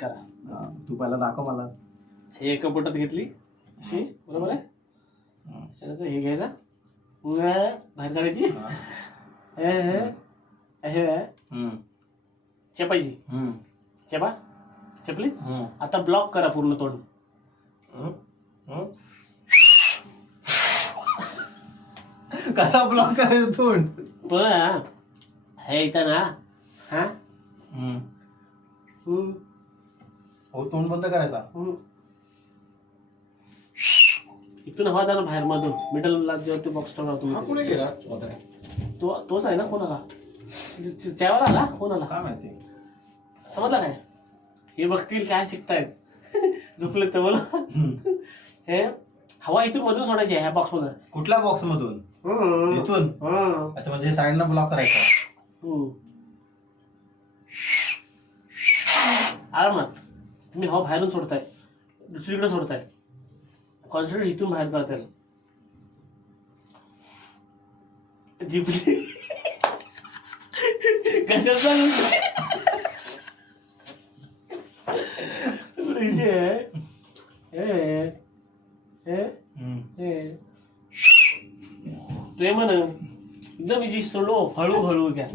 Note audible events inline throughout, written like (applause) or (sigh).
करा हा, तू पहिला दाखव मला. हे एका बोटात घेतली? अशी? बरोबर आहे? हं. त्याच्यानंतर हे घ्यायचा. उंगळ्या बाहेर काढायची. हा. हे हे हे. हम्म. चेपायची. हम्म. चेपा? चेपली? हम्म. आता ब्लॉक करा पूर्ण तोंड. हम्म. हम्म. कसा ब्लॉक करायचा तोंड? पण हे इथं ना हा. हम्म. हम्म, हो तोंड बंद करायचा. इथून हवा जाणार बाहेर मधून. मिडल जेव्हा ते बॉक्स ठेवणार हा तुम्ही कुठे गेला? चौधरी? तो तोच आहे ना कोण आला चायवाला आला? कोण आला काय माहिती? समजला काय? हे बघतील काय शिकतायत. (laughs) झोपले तर बोला. हम्म. हे हवा इथून मधून सोडायची आहे ह्या बॉक्समध्ये कुठल्या बॉक्स मधून? हम्म. इथून? हम्म. अच्छा म्हणजे साईडनं ब्लॉक करायचा. हम्म. आरामात. तुम्ही हवा बाहेरून सोडताय. दुसरीकडे सोडताय. कॉन्सन्ट्रेट इथून बाहेर काढताय जिपली कशाचा. हे हे. हे. प्रेमानं एकदम इजी सोडलो हळूहळू घ्या.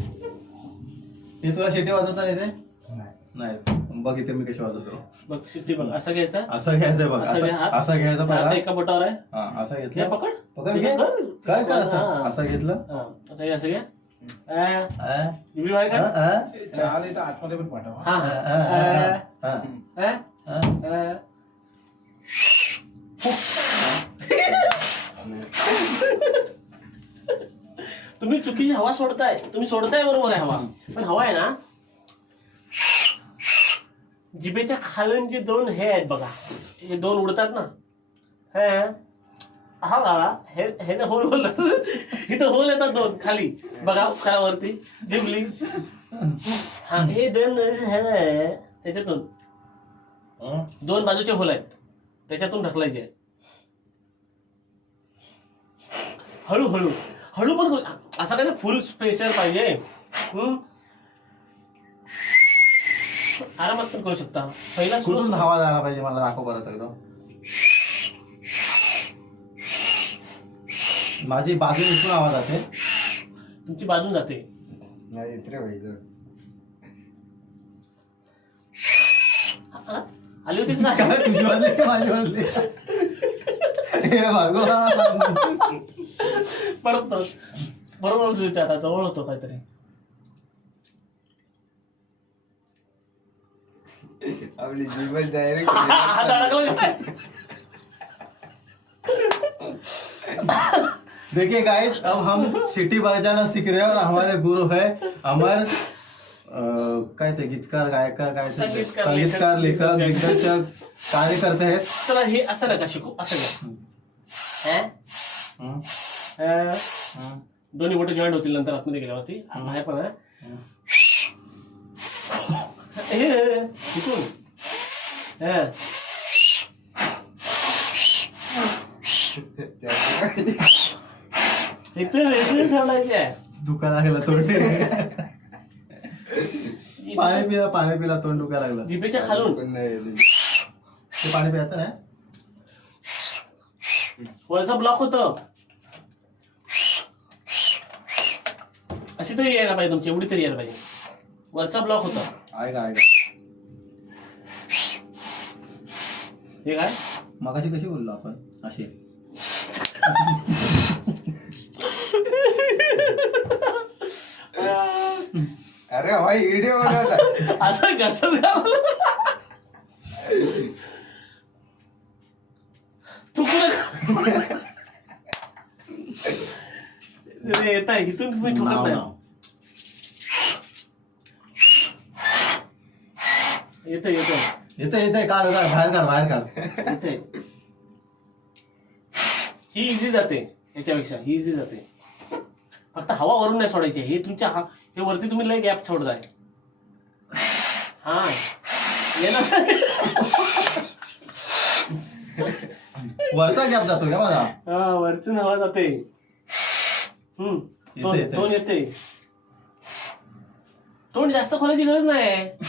हे तुला शेटी वाजवता येते? नाही. बघ इथे मी कशी वाजवतो बघ सिद्धी बघ असा घ्यायचा असं घ्यायचं बघ असं घ्या असं हात. असं घ्यायचं पहिला एका बोटावर आहे हा असं घेतलं पकड पकड घे कर. काय कर असं हा. असं घेतलं हा, असं घ्या असं घ्या आ? जिभली बाहेर? काढ. चहाला इथं आतमध्ये पण पाठवा हा, हा, आ, आ. आ. तुम्ही चुकीची हवा सोडताय तुम्ही सोडताय बरोबर आहे हवा पण हवा आहे ना जिभेच्या खालून जे दोन हे आहेत बघा हे दोन उडतात ना. हे हा. बघा हे हे ना होल बोलतात. इथं होल येतात दोन खाली. बघा खालावरती जिबली हा हे दोन हे त्याच्यातून? दोन बाजूचे होल आहेत. त्याच्यातून ढकलायचे आहेत. हळूहळू हळू. पण असं काय ना फुल प्रेशर पाहिजे. हम्म? आरामात पण करू शकता. पहिला slow- कुठून हवा जायला पाहिजे मला दाखव परत एकदा. माझी बाजू इथून आवाज जाते. तुमची बाजून जाते. नाही इथे व्हायचं हा? आली होती का काय तुझी वाजली की माझी वाजली हे भगवान परत परत. बरोबर होते आता जवळ होतो काहीतरी. आपली जीवन डायरेक्ट (laughs) हात अडकला काय? देखिए गाइस अब हम सिटी बजाना सीख रहे हैं और हमारे गुरु है अमर अ, काय ते गीतकार गायकर काय? संगीतकार, लेखक, दिग्दर्शक. कार्य करते हैं चला हे असं नका शिकू असं हे? हं, हे? हं, दोन्ही बोटे जॉईंट होतील नंतर आतमध्ये गेल्यावरती बाहेर पण हे, हे. इथून सोडायचे. दुखा लागला तोंड. पाणी पिला पाणी पिला तोंड दुखा लागलं. जिभेच्या खालून. पण नाही ते पाणी प्यायचं नाही वरचा ब्लॉक होत. अशी तरी यायला पाहिजे तुमची एवढी तरी यायला पाहिजे. वरचा ब्लॉक होता. ऐका ऐका हे काय? मगाशी कशी बोललो आपण? अशी अरे भाई व्हिडिओ बनवता असं कसं झालं? तू कुठं येत आहे इथून तुम्ही ठोकत नाव. नाही येतं येतं येतं येतं काढ काढ बाहेर काढ बाहेर काढ. येते ही इझी जाते याच्यापेक्षा ही इझी जाते. फक्त हवा वरून नाही सोडायची. हे तुमच्या हा हे वरती तुम्ही लय गॅप सोडताय हा. ये ना. वरचा गॅप जातो का माझा? हा वरतून हवा जाते. हम्म. तोंड येते. तोंड येते तोंड जास्त खोलायची गरज नाही तोंड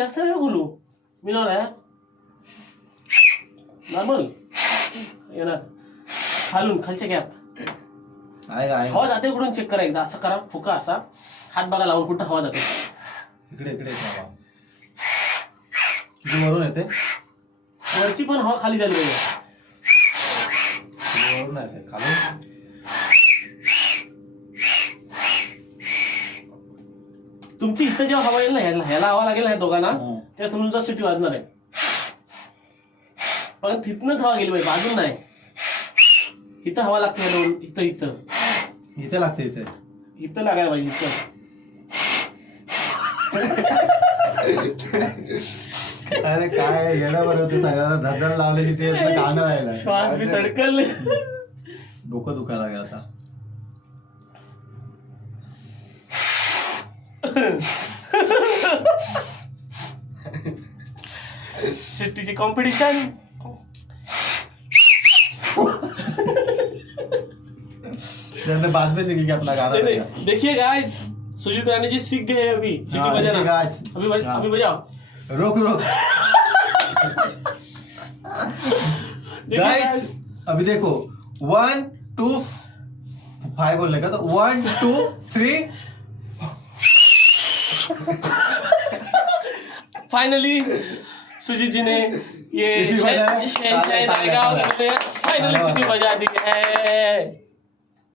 जास्त नाही खोलू मी लावलाय नॉर्मल येणार खालून खालच्या गॅप आहे का आहे हवा जाते कुठून? चेक करा एकदा. असं करा फुका असा. हात बघा लावून कुठं हवा जाते. इकडे इकडे येते हवा. किती वरून येते? वरची पण हवा खाली झाली पाहिजे. किती वरून येते. खाली तुमची इथं जेव्हा हवा येईल ना ह्याला ह्याला हवा लागेल ना ह्या दोघांना हं. त्या समजून सिटी वाजणार आहे. पण तिथनच हवा गेली पाहिजे बाजून नाही. इथं हवा लागते दोन इथं इथं. इथे लागते इथे. इथं लागायला पाहिजे इथं. अरे काय येणं बरं होतं सगळ्यांना. धडधड लावल्याची ते गाणं राहिलं श्वास बी सडकल. डोकं दुखायला लागलं आता. सिटीची कॉम्पिटिशन बाद में सीखी अपना गाना देखिए गाइस सुजीत राणी जी सीख गए अभी सिटी हाँ, बजाना। आज। अभी बज, हाँ। अभी बजाओ। रोक रोक। गाइस अभी देखो वन टू फाइव बोलने का तो वन टू थ्री जी ने ये। शहनशाह नायगांव फाइनली तालियां। सिटी बजा दी है